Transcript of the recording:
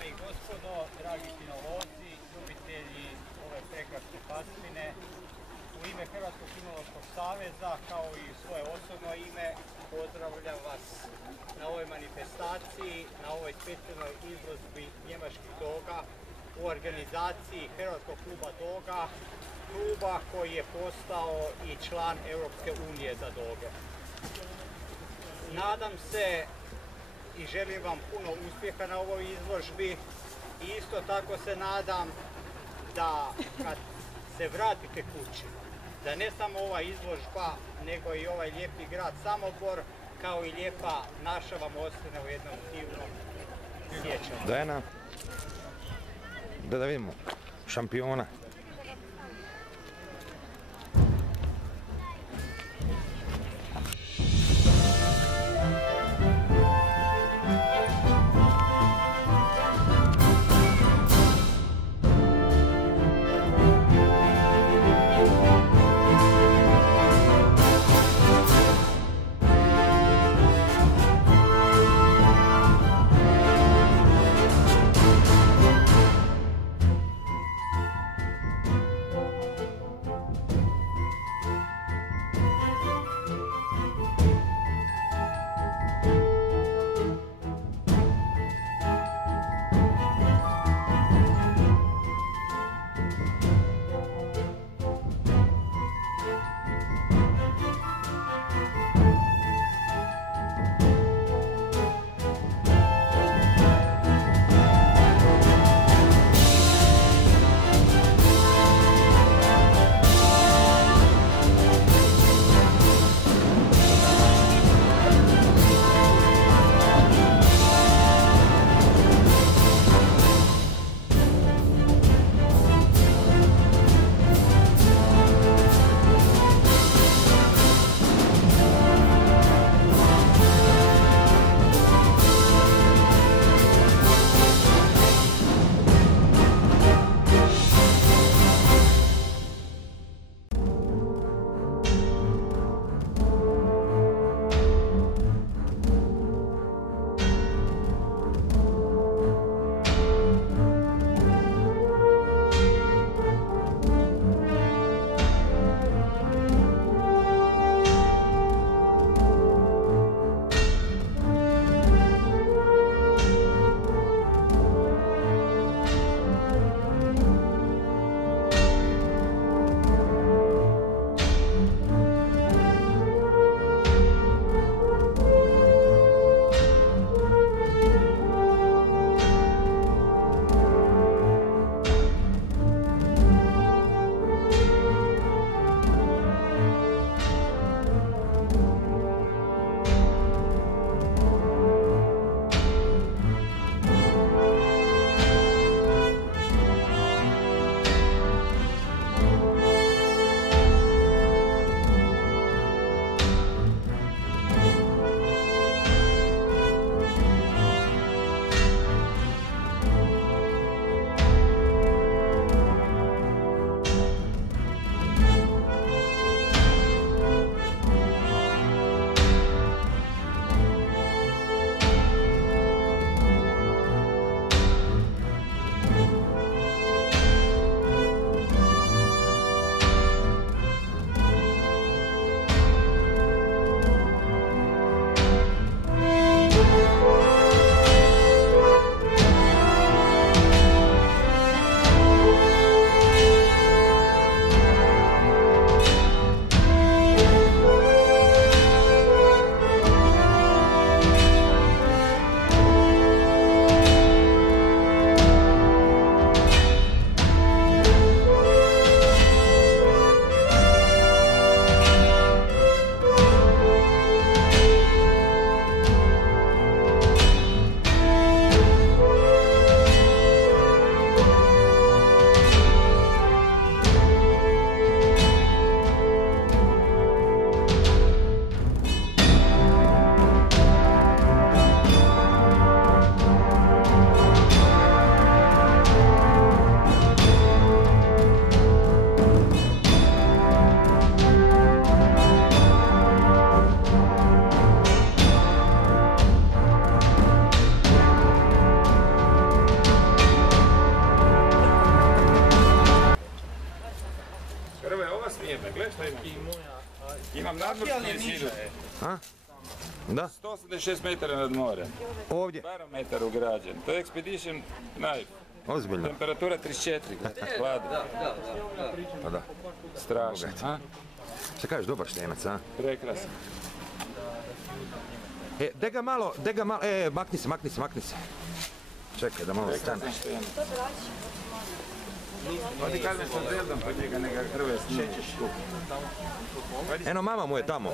Dame i gospodo, dragi kinolozi, ljubitelji ove prekrasne pasmine, u ime Hrvatskog kinološkog saveza, kao i svoje osobno ime, pozdravljam vas na ovoj manifestaciji, na ovoj specijalnoj izložbi njemačkih doga u organizaciji Hrvatskog kluba doga, kluba koji je postao i član Europske unije za doge. Nadam se i želim vam puno uspjeha na ovoj izložbi i isto tako se nadam da kad se vratite kući, da ne samo ova izložba, nego i ovaj lijepi grad Samobor, kao i lijepa naša vam ostane u jednom divnom sjećanju. Dajana, da vidimo šampiona. Specijalne niže. A? Da? 186 metara nad morem. Ovdje? Barometar ugrađen. To je Expedition Knife. Ozbiljno? Temperatura 34, hladno. Pa da. Strašno. A? Šta kažeš, dobar štenac, a? Prekrasan. Daj ga malo, makni se. Čekaj, da malo stane. Prekrasan štenac. Ovdje kažem sa zeldom, pa njega neka hrve snije. Eno, mama mu je tamo.